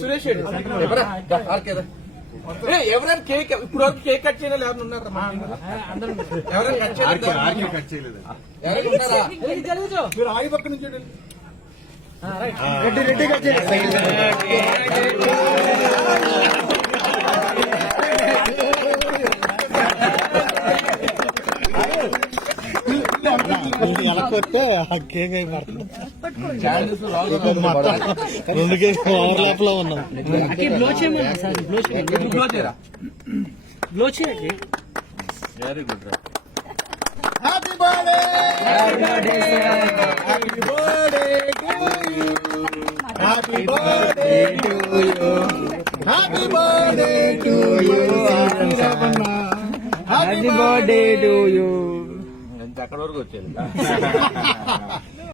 సురేష్ ఎవరైనా కేక్ ఇప్పుడు వరకు కేక్ కట్ చేయలేదు ఎవరైనా ఉన్నారా? ఎవరైనా కట్ చేయలేదు? ఎవరైనా ఉన్నారా? మీరు ఆగి పక్క నుంచి రెడ్డి రెడ్డి కట్ చేయలేదు. ఎలా కొట్టే ఆ కేక్ అయిపోతుంది. 2 కేక్ ఓవర్లాప్ లో ఉన్నాం. Very good. Happy birthday happy birthday to you happy birthday to you happy birthday to you. ఎంత అక్కడ వరకు వచ్చేది.